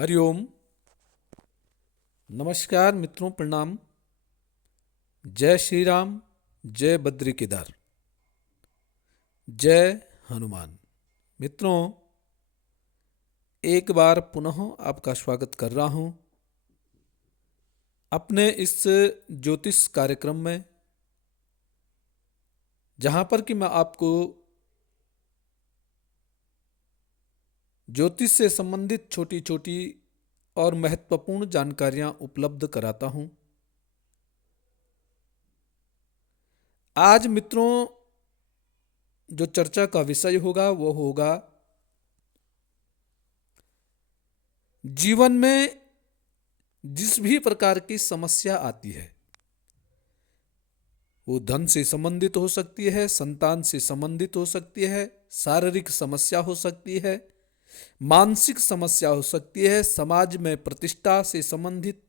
हरिओम। नमस्कार मित्रों, प्रणाम। जय श्री राम, जय बद्री केदार, जय हनुमान। मित्रों, एक बार पुनः आपका स्वागत कर रहा हूं अपने इस ज्योतिष कार्यक्रम में, जहां पर कि मैं आपको ज्योतिष से संबंधित छोटी छोटी और महत्वपूर्ण जानकारियां उपलब्ध कराता हूं। आज मित्रों, जो चर्चा का विषय होगा वो होगा जीवन में जिस भी प्रकार की समस्या आती है, वो धन से संबंधित हो सकती है, संतान से संबंधित हो सकती है, शारीरिक समस्या हो सकती है, मानसिक समस्या हो सकती है, समाज में प्रतिष्ठा से संबंधित,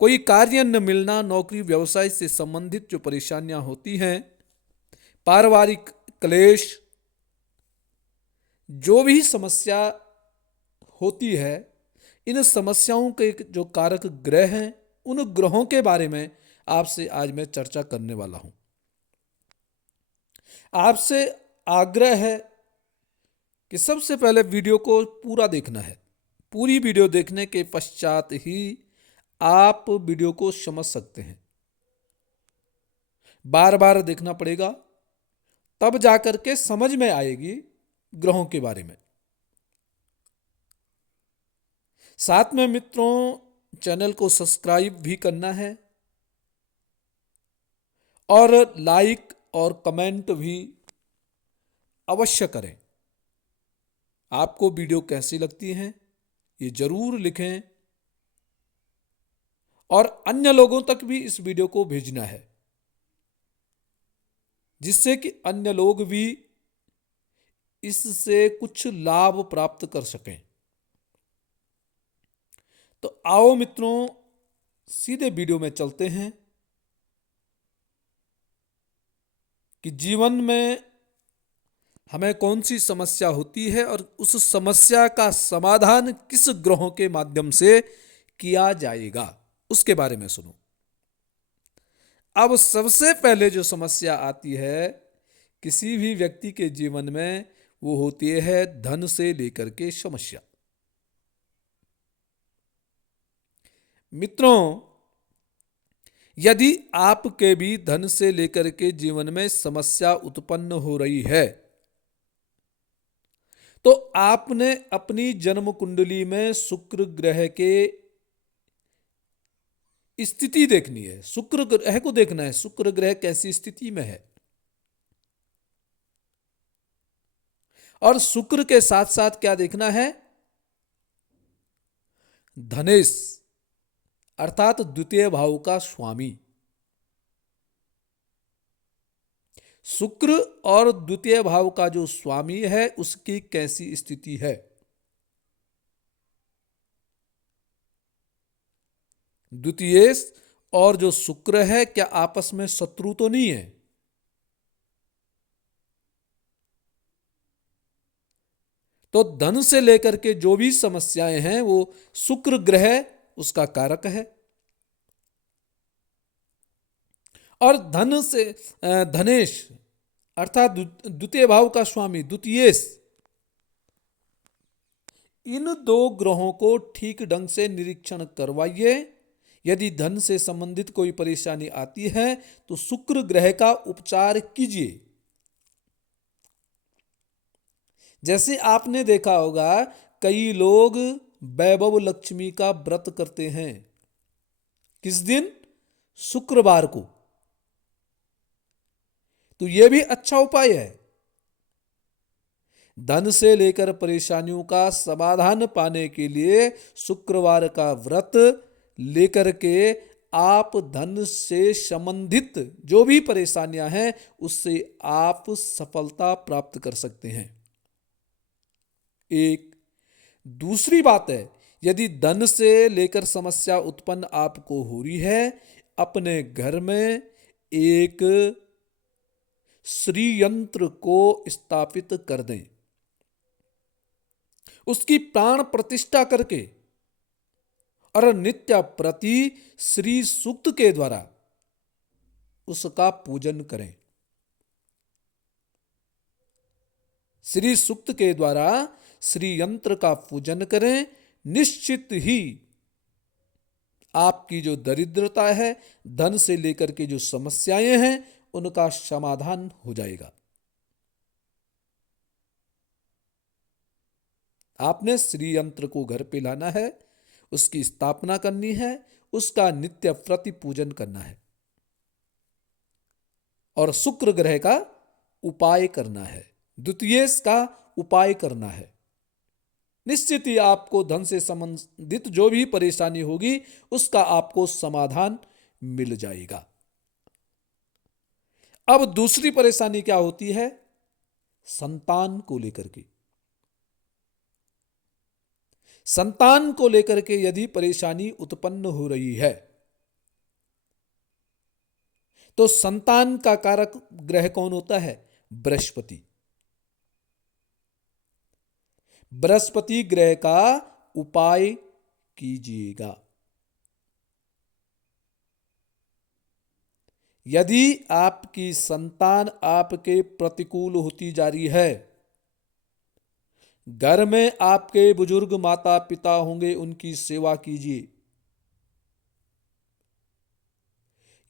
कोई कार्य न मिलना, नौकरी व्यवसाय से संबंधित जो परेशानियां होती हैं, पारिवारिक क्लेश, जो भी समस्या होती है, इन समस्याओं के जो कारक ग्रह हैं, उन ग्रहों के बारे में आपसे आज मैं चर्चा करने वाला हूं। आपसे आग्रह है कि सबसे पहले वीडियो को पूरा देखना है। पूरी वीडियो देखने के पश्चात ही आप वीडियो को समझ सकते हैं। बार बार देखना पड़ेगा, तब जाकर के समझ में आएगी ग्रहों के बारे में। साथ में मित्रों, चैनल को सब्सक्राइब भी करना है और लाइक और कमेंट भी अवश्य करें। आपको वीडियो कैसी लगती है ये जरूर लिखें और अन्य लोगों तक भी इस वीडियो को भेजना है, जिससे कि अन्य लोग भी इससे कुछ लाभ प्राप्त कर सकें। तो आओ मित्रों, सीधे वीडियो में चलते हैं कि जीवन में हमें कौन सी समस्या होती है और उस समस्या का समाधान किस ग्रहों के माध्यम से किया जाएगा, उसके बारे में सुनो। अब सबसे पहले जो समस्या आती है किसी भी व्यक्ति के जीवन में, वो होती है धन से लेकर के समस्या। मित्रों, यदि आपके भी धन से लेकर के जीवन में समस्या उत्पन्न हो रही है, तो आपने अपनी जन्म कुंडली में शुक्र ग्रह के स्थिति देखनी है। शुक्र ग्रह को देखना है, शुक्र ग्रह कैसी स्थिति में है। और शुक्र के साथ साथ क्या देखना है? धनेश अर्थात द्वितीय भाव का स्वामी। शुक्र और द्वितीय भाव का जो स्वामी है उसकी कैसी स्थिति है। द्वितीय और जो शुक्र है, क्या आपस में शत्रु तो नहीं है? तो धन से लेकर के जो भी समस्याएं हैं वो शुक्र ग्रह उसका कारक है। और धन से धनेश अर्थात द्वितीय भाव का स्वामी द्वितीयेश, इन दो ग्रहों को ठीक ढंग से निरीक्षण करवाइए। यदि धन से संबंधित कोई परेशानी आती है तो शुक्र ग्रह का उपचार कीजिए। जैसे आपने देखा होगा, कई लोग वैभव लक्ष्मी का व्रत करते हैं। किस दिन? शुक्रवार को। तो यह भी अच्छा उपाय है। धन से लेकर परेशानियों का समाधान पाने के लिए शुक्रवार का व्रत लेकर के आप धन से संबंधित जो भी परेशानियां हैं उससे आप सफलता प्राप्त कर सकते हैं। एक दूसरी बात है, यदि धन से लेकर समस्या उत्पन्न आपको हो रही है, अपने घर में एक श्री यंत्र को स्थापित कर दें। उसकी प्राण प्रतिष्ठा करके और नित्य प्रति श्री सूक्त के द्वारा उसका पूजन करें। श्री सूक्त के द्वारा श्री यंत्र का पूजन करें। निश्चित ही आपकी जो दरिद्रता है, धन से लेकर के जो समस्याएं हैं, उनका समाधान हो जाएगा। आपने श्री यंत्र को घर पे लाना है, उसकी स्थापना करनी है, उसका नित्य प्रति पूजन करना है और शुक्र ग्रह का उपाय करना है, द्वितीयेश का उपाय करना है। निश्चित ही आपको धन से संबंधित जो भी परेशानी होगी उसका आपको समाधान मिल जाएगा। अब दूसरी परेशानी क्या होती है? संतान को लेकर के। संतान को लेकर के यदि परेशानी उत्पन्न हो रही है तो संतान का कारक ग्रह कौन होता है? बृहस्पति। बृहस्पति ग्रह का उपाय कीजिएगा। यदि आपकी संतान आपके प्रतिकूल होती जा रही है, घर में आपके बुजुर्ग माता पिता होंगे, उनकी सेवा कीजिए।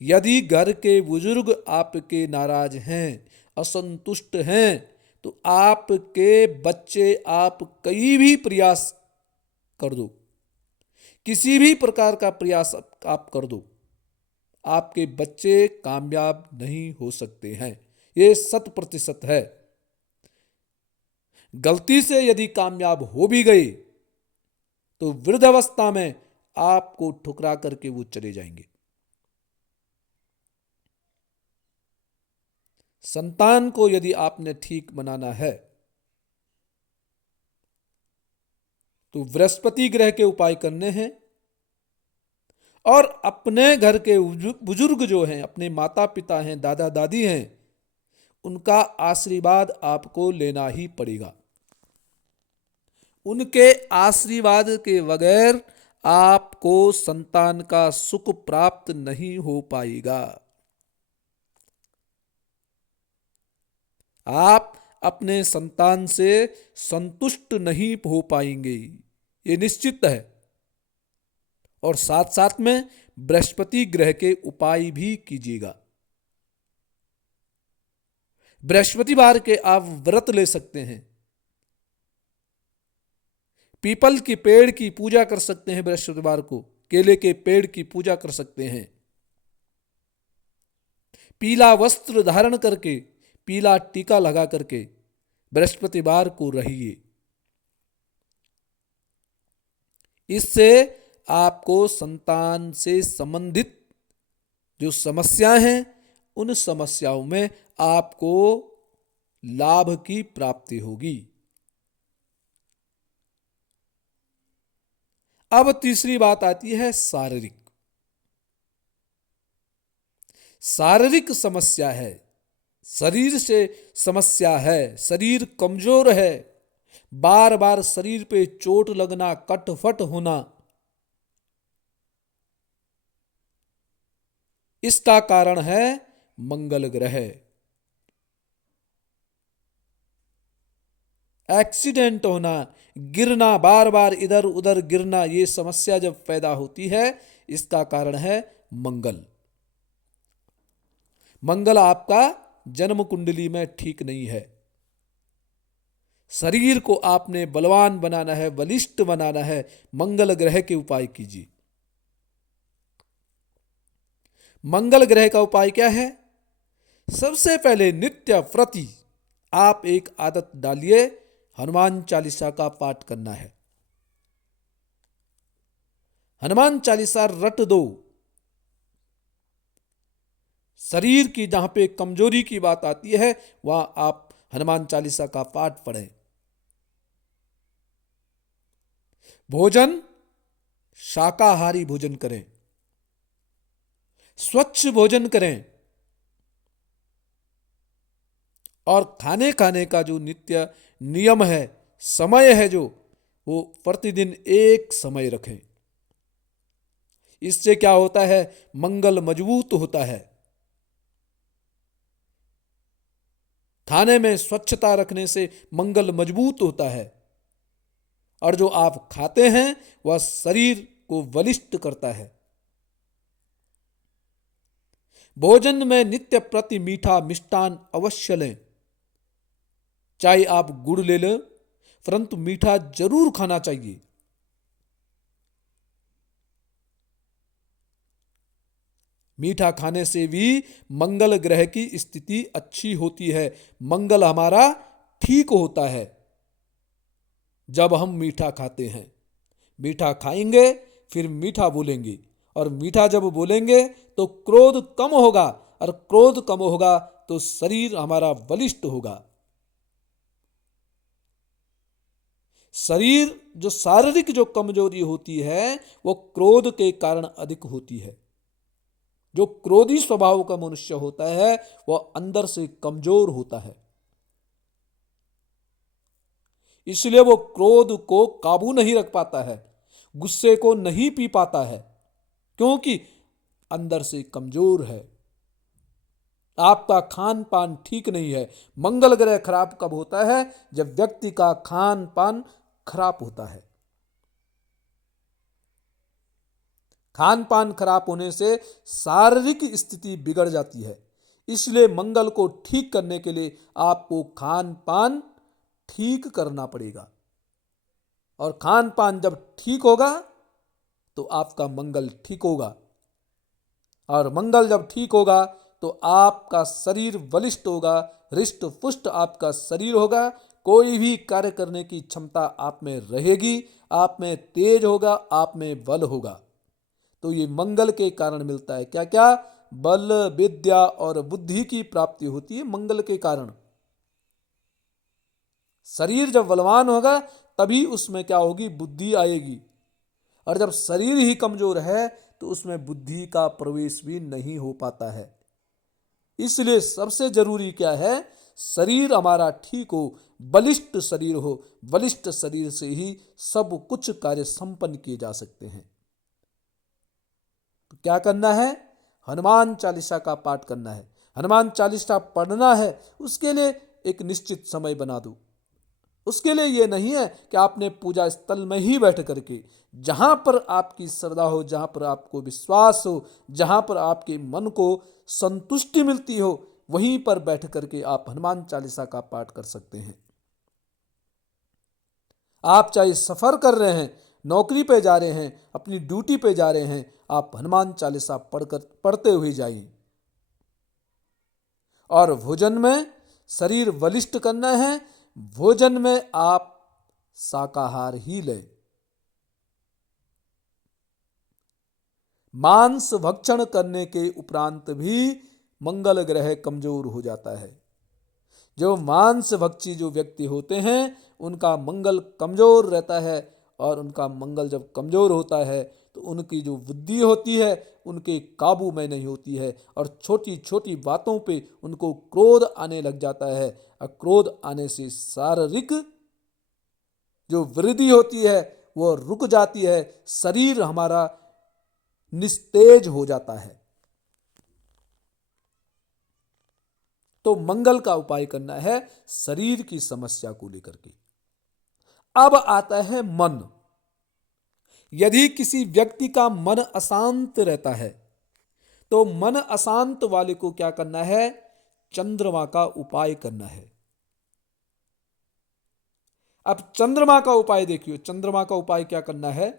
यदि घर के बुजुर्ग आपके नाराज हैं, असंतुष्ट हैं, तो आपके बच्चे, आप कई भी प्रयास कर दो, किसी भी प्रकार का प्रयास आप कर दो, आपके बच्चे कामयाब नहीं हो सकते हैं। ये 100% है। गलती से यदि कामयाब हो भी गए तो वृद्धावस्था में आपको ठुकरा करके वो चले जाएंगे। संतान को यदि आपने ठीक बनाना है तो बृहस्पति ग्रह के उपाय करने हैं और अपने घर के बुजुर्ग जो हैं, अपने माता पिता हैं, दादा दादी हैं, उनका आशीर्वाद आपको लेना ही पड़ेगा। उनके आशीर्वाद के बगैर आपको संतान का सुख प्राप्त नहीं हो पाएगा। आप अपने संतान से संतुष्ट नहीं हो पाएंगे, ये निश्चित है। और साथ साथ में बृहस्पति ग्रह के उपाय भी कीजिएगा। बृहस्पतिवार के आप व्रत ले सकते हैं, पीपल की पेड़ की पूजा कर सकते हैं बृहस्पतिवार को, केले के पेड़ की पूजा कर सकते हैं, पीला वस्त्र धारण करके, पीला टीका लगा करके बृहस्पतिवार को रहिए। इससे आपको संतान से संबंधित जो समस्याएं हैं, उन समस्याओं में आपको लाभ की प्राप्ति होगी। अब तीसरी बात आती है शारीरिक। शारीरिक समस्या है, शरीर से समस्या है, शरीर कमजोर है, बार बार शरीर पे चोट लगना, कटफट होना, इसका कारण है मंगल ग्रह। एक्सीडेंट होना, गिरना, बार बार इधर उधर गिरना, ये समस्या जब पैदा होती है, इसका कारण है मंगल। मंगल आपका जन्म कुंडली में ठीक नहीं है। शरीर को आपने बलवान बनाना है, बलिष्ठ बनाना है, मंगल ग्रह के उपाय कीजिए। मंगल ग्रह का उपाय क्या है? सबसे पहले नित्य प्रति आप एक आदत डालिए, हनुमान चालीसा का पाठ करना है। हनुमान चालीसा रट दो। शरीर की जहां पे कमजोरी की बात आती है, वहां आप हनुमान चालीसा का पाठ पढ़ें। भोजन शाकाहारी भोजन करें, स्वच्छ भोजन करें और खाने का जो नित्य नियम है, समय है, जो वो प्रतिदिन एक समय रखें। इससे क्या होता है, मंगल मजबूत होता है। खाने में स्वच्छता रखने से मंगल मजबूत होता है, और जो आप खाते हैं वह शरीर को बलिष्ठ करता है। भोजन में नित्य प्रति मीठा मिष्टान अवश्य लें। चाहे आप गुड़ ले लें, परंतु मीठा जरूर खाना चाहिए। मीठा खाने से भी मंगल ग्रह की स्थिति अच्छी होती है, मंगल हमारा ठीक होता है जब हम मीठा खाते हैं। मीठा खाएंगे फिर मीठा बोलेंगे, और मीठा जब बोलेंगे तो क्रोध कम होगा, और क्रोध कम होगा तो शरीर हमारा बलिष्ठ होगा। शरीर जो शारीरिक जो कमजोरी होती है वो क्रोध के कारण अधिक होती है। जो क्रोधी स्वभाव का मनुष्य होता है वह अंदर से कमजोर होता है, इसलिए वो क्रोध को काबू नहीं रख पाता है, गुस्से को नहीं पी पाता है, क्योंकि अंदर से कमजोर है। आपका खान पान ठीक नहीं है। मंगल ग्रह खराब कब होता है, जब व्यक्ति का खान पान खराब होता है। खान पान खराब होने से शारीरिक स्थिति बिगड़ जाती है। इसलिए मंगल को ठीक करने के लिए आपको खान पान ठीक करना पड़ेगा, और खान पान जब ठीक होगा तो आपका मंगल ठीक होगा, और मंगल जब ठीक होगा तो आपका शरीर बलिष्ठ होगा, हृष्ट पुष्ट आपका शरीर होगा। कोई भी कार्य करने की क्षमता आप में रहेगी, आप में तेज होगा, आप में बल होगा। तो ये मंगल के कारण मिलता है। क्या क्या? बल, विद्या और बुद्धि की प्राप्ति होती है मंगल के कारण। शरीर जब बलवान होगा तभी उसमें क्या होगी, बुद्धि आएगी, और जब शरीर ही कमजोर है तो उसमें बुद्धि का प्रवेश भी नहीं हो पाता है। इसलिए सबसे जरूरी क्या है, शरीर हमारा ठीक हो, बलिष्ठ शरीर हो। बलिष्ठ शरीर से ही सब कुछ कार्य संपन्न किए जा सकते हैं। तो क्या करना है, हनुमान चालीसा का पाठ करना है। हनुमान चालीसा पढ़ना है, उसके लिए एक निश्चित समय बना दो। उसके लिए ये नहीं है कि आपने पूजा स्थल में ही बैठ करके, जहां पर आपकी श्रद्धा हो, जहां पर आपको विश्वास हो, जहां पर आपके मन को संतुष्टि मिलती हो, वहीं पर बैठ करके आप हनुमान चालीसा का पाठ कर सकते हैं। आप चाहे सफर कर रहे हैं, नौकरी पे जा रहे हैं, अपनी ड्यूटी पे जा रहे हैं, आप हनुमान चालीसा पढ़ते हुए जाइए। और भोजन में शरीर बलिष्ठ करना है, भोजन में आप शाकाहार ही लें। मांस भक्षण करने के उपरांत भी मंगल ग्रह कमजोर हो जाता है। जो मांस भक्षी जो व्यक्ति होते हैं उनका मंगल कमजोर रहता है, और उनका मंगल जब कमजोर होता है तो उनकी जो बुद्धि होती है उनके काबू में नहीं होती है, और छोटी छोटी बातों पे उनको क्रोध आने लग जाता है, और क्रोध आने से शारीरिक जो वृद्धि होती है वो रुक जाती है, शरीर हमारा निस्तेज हो जाता है। तो मंगल का उपाय करना है शरीर की समस्या को लेकर के। अब आता है मन। यदि किसी व्यक्ति का मन अशांत रहता है तो मन अशांत वाले को क्या करना है, चंद्रमा का उपाय करना है। अब चंद्रमा का उपाय देखिए, चंद्रमा का उपाय क्या करना है।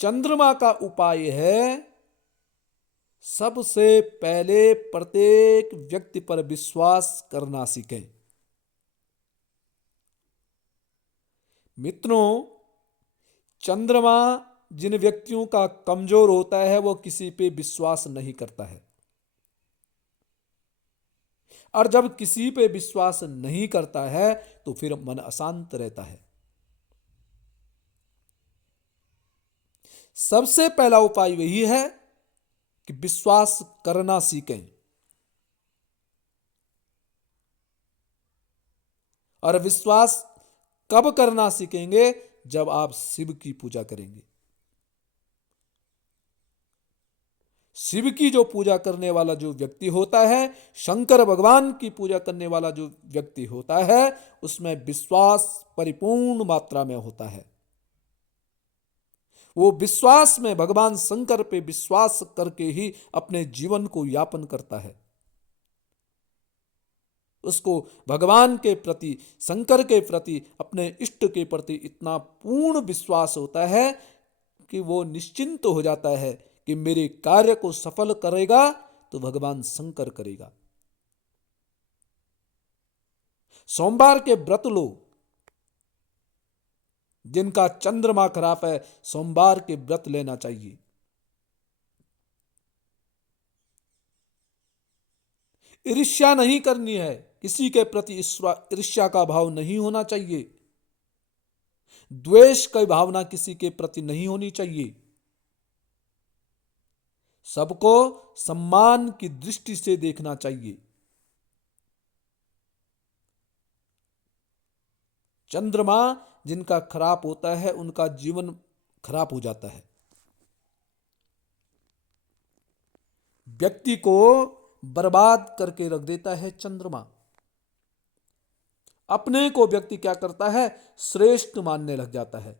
चंद्रमा का उपाय है, सबसे पहले प्रत्येक व्यक्ति पर विश्वास करना सीखें। मित्रों, चंद्रमा जिन व्यक्तियों का कमजोर होता है वो किसी पे विश्वास नहीं करता है, और जब किसी पे विश्वास नहीं करता है तो फिर मन अशांत रहता है। सबसे पहला उपाय वही है कि विश्वास करना सीखें, और विश्वास कब करना सीखेंगे, जब आप शिव की पूजा करेंगे। शिव की जो पूजा करने वाला जो व्यक्ति होता है, शंकर भगवान की पूजा करने वाला जो व्यक्ति होता है, उसमें विश्वास परिपूर्ण मात्रा में होता है। वो विश्वास में भगवान शंकर पे विश्वास करके ही अपने जीवन को यापन करता है। उसको भगवान के प्रति, शंकर के प्रति, अपने इष्ट के प्रति इतना पूर्ण विश्वास होता है कि वो निश्चिंत हो जाता है कि मेरे कार्य को सफल करेगा तो भगवान शंकर करेगा। सोमवार के व्रत लो, जिनका चंद्रमा खराब है, सोमवार के व्रत लेना चाहिए। ईर्ष्या नहीं करनी है, किसी के प्रति ईर्ष्या का भाव नहीं होना चाहिए, द्वेष की भावना किसी के प्रति नहीं होनी चाहिए। सबको सम्मान की दृष्टि से देखना चाहिए। चंद्रमा जिनका खराब होता है, उनका जीवन खराब हो जाता है। व्यक्ति को बर्बाद करके रख देता है चंद्रमा। अपने को व्यक्ति क्या करता है, श्रेष्ठ मानने लग जाता है,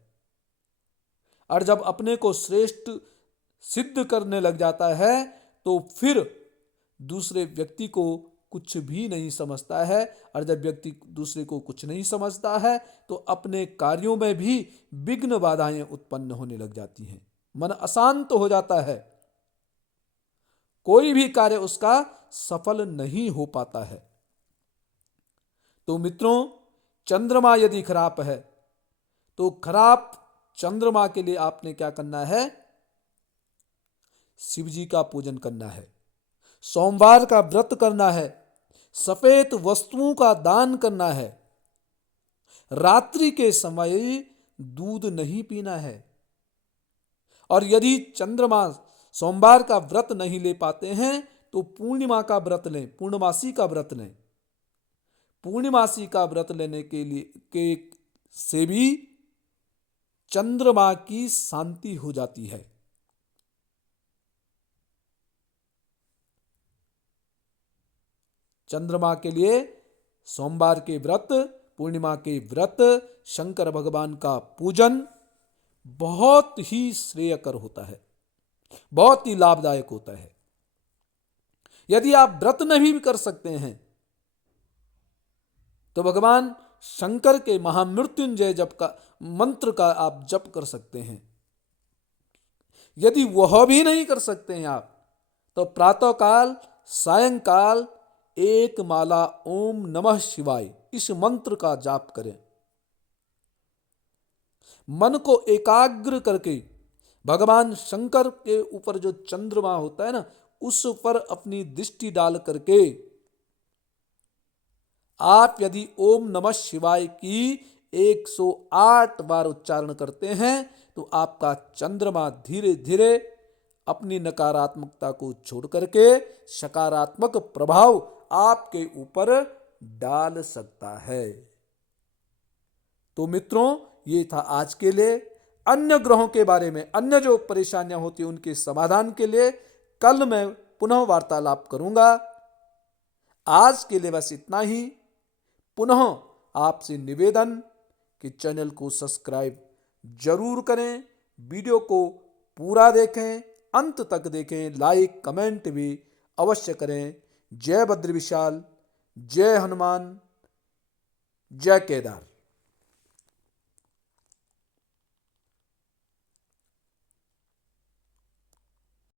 और जब अपने को श्रेष्ठ सिद्ध करने लग जाता है तो फिर दूसरे व्यक्ति को कुछ भी नहीं समझता है। और जब व्यक्ति दूसरे को कुछ नहीं समझता है तो अपने कार्यों में भी विघ्न बाधाएं उत्पन्न होने लग जाती हैं, मन अशांत हो जाता है, कोई भी कार्य उसका सफल नहीं हो पाता है। तो मित्रों, चंद्रमा यदि खराब है तो खराब चंद्रमा के लिए आपने क्या करना है, शिव जी का पूजन करना है, सोमवार का व्रत करना है, सफेद वस्तुओं का दान करना है, रात्रि के समय दूध नहीं पीना है। और यदि चंद्रमा सोमवार का व्रत नहीं ले पाते हैं तो पूर्णिमा का व्रत लें, पूर्णमासी का व्रत लें। पूर्णिमासी का व्रत लेने के लिए से भी चंद्रमा की शांति हो जाती है। चंद्रमा के लिए सोमवार के व्रत, पूर्णिमा के व्रत, शंकर भगवान का पूजन बहुत ही श्रेयकर होता है, बहुत ही लाभदायक होता है। यदि आप व्रत नहीं भी कर सकते हैं तो भगवान शंकर के महामृत्युंजय जप का मंत्र का आप जप कर सकते हैं। यदि वह भी नहीं कर सकते हैं आप, तो प्रातःकाल, सायंकाल एक माला ओम नमः शिवाय इस मंत्र का जाप करें। मन को एकाग्र करके भगवान शंकर के ऊपर जो चंद्रमा होता है ना, उस पर अपनी दृष्टि डाल करके आप यदि ओम नमः शिवाय की 108 बार उच्चारण करते हैं तो आपका चंद्रमा धीरे धीरे अपनी नकारात्मकता को छोड़ करके सकारात्मक प्रभाव आपके ऊपर डाल सकता है। तो मित्रों, ये था आज के लिए। अन्य ग्रहों के बारे में, अन्य जो परेशानियां होती हैं उनके समाधान के लिए कल मैं पुनः वार्तालाप करूंगा। आज के लिए बस इतना ही। पुनः आपसे निवेदन कि चैनल को सब्सक्राइब जरूर करें, वीडियो को पूरा देखें, अंत तक देखें, लाइक कमेंट भी अवश्य करें। जय बद्र विशाल, जय हनुमान, जय केदार।